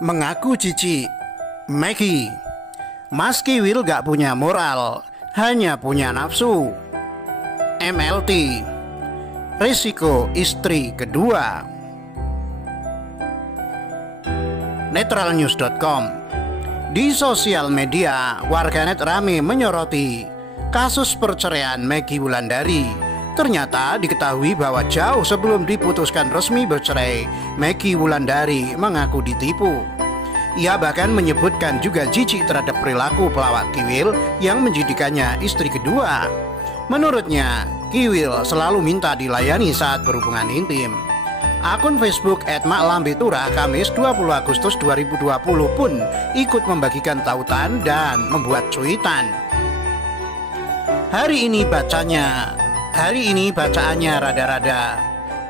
Mengaku cici. Maggie. Mas Kiwil gak punya moral, hanya punya nafsu. MLT. Risiko istri kedua. Netralnews.com. Di sosial media, warganet rame menyoroti kasus perceraian Maggie Wulandari. Ternyata diketahui bahwa jauh sebelum diputuskan resmi bercerai, Maggie Wulandari mengaku ditipu. Ia bahkan menyebutkan juga jijik terhadap perilaku pelawak Kiwil yang menjadikannya istri kedua. Menurutnya, Kiwil selalu minta dilayani saat berhubungan intim. Akun Facebook @maklambetura Kamis 20 Agustus 2020 pun ikut membagikan tautan dan membuat cuitan. Hari ini bacaannya rada-rada.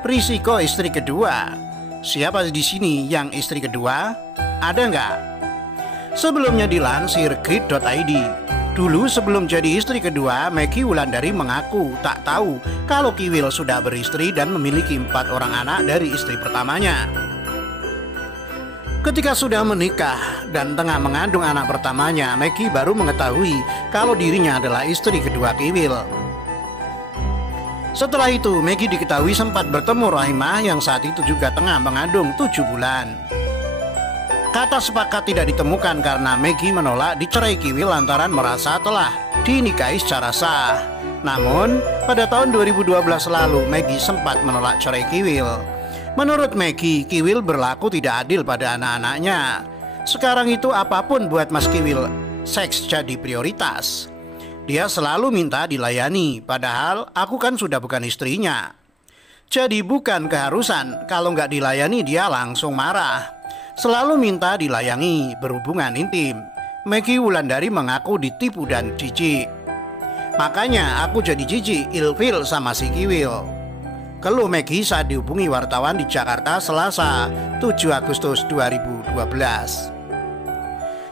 Risiko istri kedua. Siapa di sini yang istri kedua? Ada nggak? Sebelumnya dilansir grid.id. Dulu sebelum jadi istri kedua, Maggie Wulandari mengaku tak tahu kalau Kiwil sudah beristri dan memiliki 4 orang anak dari istri pertamanya. Ketika sudah menikah dan tengah mengandung anak pertamanya, Maggie baru mengetahui kalau dirinya adalah istri kedua Kiwil. Setelah itu, Maggie diketahui sempat bertemu Rahimah yang saat itu juga tengah mengandung 7 bulan. Kata sepakat tidak ditemukan karena Maggie menolak dicerai Kiwil lantaran merasa telah dinikahi secara sah. Namun, pada tahun 2012 lalu, Maggie sempat menolak cerai Kiwil. Menurut Maggie, Kiwil berlaku tidak adil pada anak-anaknya. Sekarang itu apapun buat Mas Kiwil, seks jadi prioritas. Dia selalu minta dilayani, padahal aku kan sudah bukan istrinya. Jadi bukan keharusan, kalau nggak dilayani dia langsung marah. Selalu minta dilayani berhubungan intim. Maggie Wulandari mengaku ditipu dan jijik. Makanya aku jadi jijik ilfil sama si Kiwil. Keluh Maggie saat dihubungi wartawan di Jakarta Selasa 7 Agustus 2012.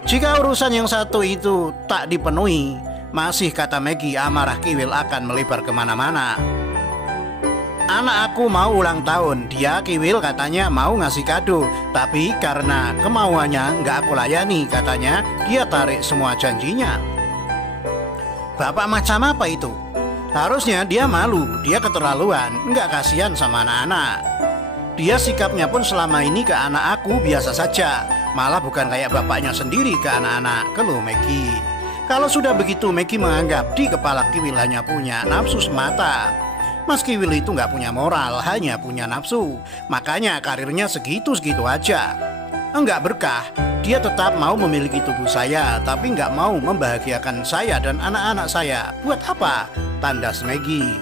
Jika urusan yang satu itu tak dipenuhi, masih kata Maggie amarah Kiwil akan melebar kemana-mana. Anak aku mau ulang tahun, dia Kiwil katanya mau ngasih kado, tapi karena kemauannya nggak aku layani, katanya dia tarik semua janjinya. Bapak macam apa itu? Harusnya dia malu, dia keterlaluan, nggak kasihan sama anak-anak. Dia sikapnya pun selama ini ke anak aku biasa saja, malah bukan kayak bapaknya sendiri ke anak-anak, keluh Maggie. Kalau sudah begitu, Maggie menganggap di kepala Kiwil hanya punya nafsu semata. Mas Kiwil itu nggak punya moral, hanya punya nafsu. Makanya karirnya segitu-segitu aja. Enggak berkah, dia tetap mau memiliki tubuh saya, tapi nggak mau membahagiakan saya dan anak-anak saya. Buat apa? Tandas Maggie.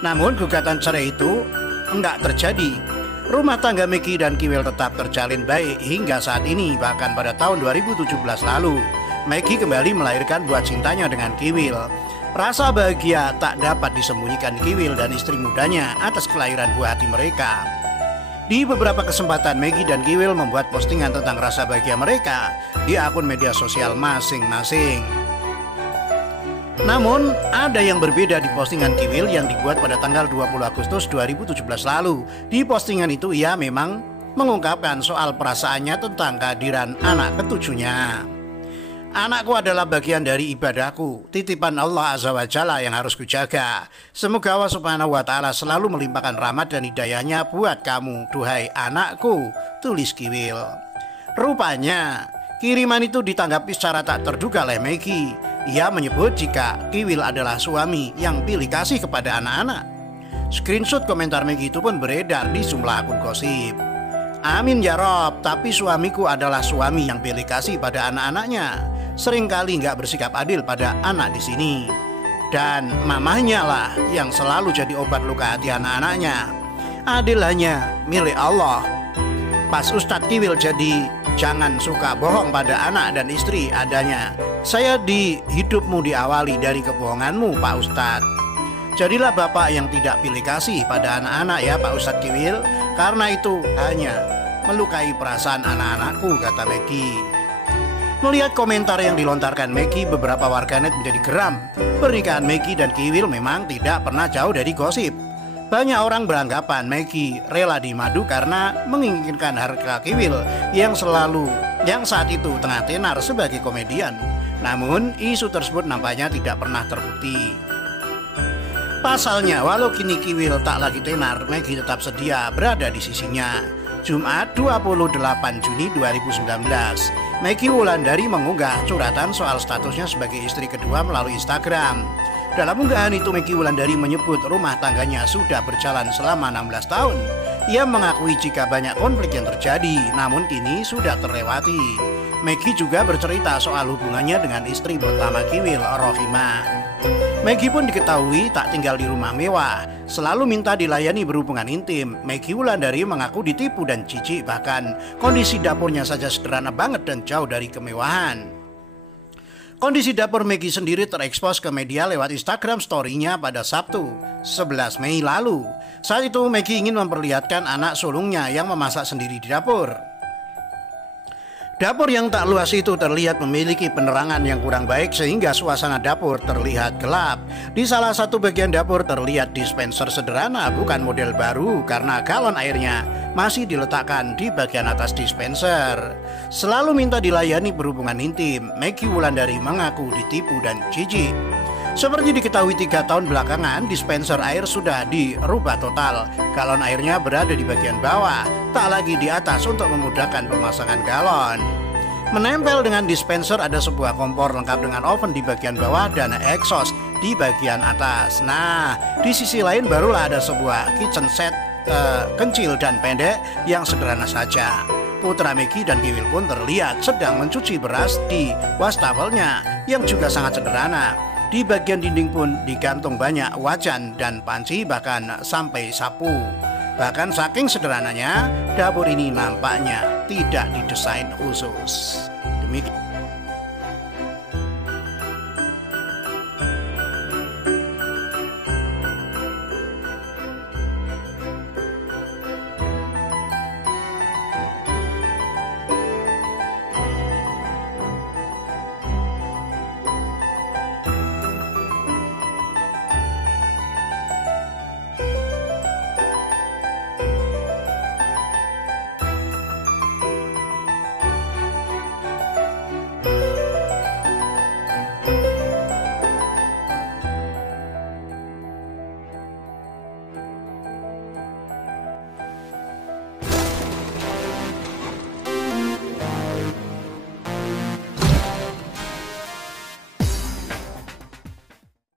Namun gugatan cerai itu enggak terjadi. Rumah tangga Maggie dan Kiwil tetap terjalin baik hingga saat ini. Bahkan pada tahun 2017 lalu, Maggie kembali melahirkan buah cintanya dengan Kiwil. Rasa bahagia tak dapat disembunyikan Kiwil dan istri mudanya atas kelahiran buah hati mereka. Di beberapa kesempatan, Maggie dan Kiwil membuat postingan tentang rasa bahagia mereka di akun media sosial masing-masing. Namun, ada yang berbeda di postingan Kiwil yang dibuat pada tanggal 20 Agustus 2017 lalu. Di postingan itu ia memang mengungkapkan soal perasaannya tentang kehadiran anak ketujuhnya. Anakku adalah bagian dari ibadahku, titipan Allah Azza wa Jalla yang harus kujaga. Semoga Allah Subhanahu wa Ta'ala selalu melimpahkan rahmat dan hidayahnya buat kamu, duhai anakku, tulis Kiwil. Rupanya, kiriman itu ditanggapi secara tak terduga oleh Maggie. Ia menyebut jika Kiwil adalah suami yang pilih kasih kepada anak-anak. Screenshot komentar Maggie itu pun beredar di sejumlah akun gosip. Amin ya Rob, tapi suamiku adalah suami yang pilih kasih pada anak-anaknya. Seringkali nggak bersikap adil pada anak di sini. Dan mamahnya lah yang selalu jadi obat luka hati anak-anaknya. Adil hanya milik Allah. Pas Ustadz Kiwil jadi jangan suka bohong pada anak dan istri adanya. Saya di hidupmu diawali dari kebohonganmu Pak Ustadz. Jadilah bapak yang tidak pilih kasih pada anak-anak ya Pak Ustadz Kiwil. Karena itu hanya melukai perasaan anak-anakku, kata Maggie. Melihat komentar yang dilontarkan Maggie, beberapa warganet menjadi geram. Pernikahan Maggie dan Kiwil memang tidak pernah jauh dari gosip. Banyak orang beranggapan Maggie rela dimadu karena menginginkan Harka Kiwil yang saat itu tengah tenar sebagai komedian. Namun isu tersebut nampaknya tidak pernah terbukti. Pasalnya, walau kini Kiwil tak lagi tenar, Maggie tetap sedia berada di sisinya. Jumat 28 Juni 2019, Maggie Wulandari mengunggah curhatan soal statusnya sebagai istri kedua melalui Instagram. Dalam unggahan itu, Maggie Wulandari menyebut rumah tangganya sudah berjalan selama 16 tahun. Ia mengakui jika banyak konflik yang terjadi, namun kini sudah terlewati. Maggie juga bercerita soal hubungannya dengan istri pertama Kiwil, Rohimah. Maggie pun diketahui tak tinggal di rumah mewah, selalu minta dilayani berhubungan intim. Maggie Wulandari mengaku ditipu dan jijik, bahkan kondisi dapurnya saja sederhana banget dan jauh dari kemewahan. Kondisi dapur Maggie sendiri terekspos ke media lewat Instagram story-nya pada Sabtu 11 Mei lalu. Saat itu Maggie ingin memperlihatkan anak sulungnya yang memasak sendiri di dapur. Dapur yang tak luas itu terlihat memiliki penerangan yang kurang baik sehingga suasana dapur terlihat gelap. Di salah satu bagian dapur terlihat dispenser sederhana, bukan model baru karena galon airnya masih diletakkan di bagian atas dispenser. Selalu minta dilayani berhubungan intim, Maggie Wulandari mengaku ditipu dan jijik. Seperti diketahui 3 tahun belakangan, dispenser air sudah dirubah total. Galon airnya berada di bagian bawah, tak lagi di atas untuk memudahkan pemasangan galon. Menempel dengan dispenser ada sebuah kompor lengkap dengan oven di bagian bawah dan exhaust di bagian atas. Nah, di sisi lain barulah ada sebuah kitchen set kecil dan pendek yang sederhana saja. Putra Maggie dan Kiwil pun terlihat sedang mencuci beras di wastafelnya yang juga sangat sederhana. Di bagian dinding pun digantung banyak wajan dan panci, bahkan sampai sapu. Bahkan saking sederhananya, dapur ini nampaknya tidak didesain khusus. Demikian.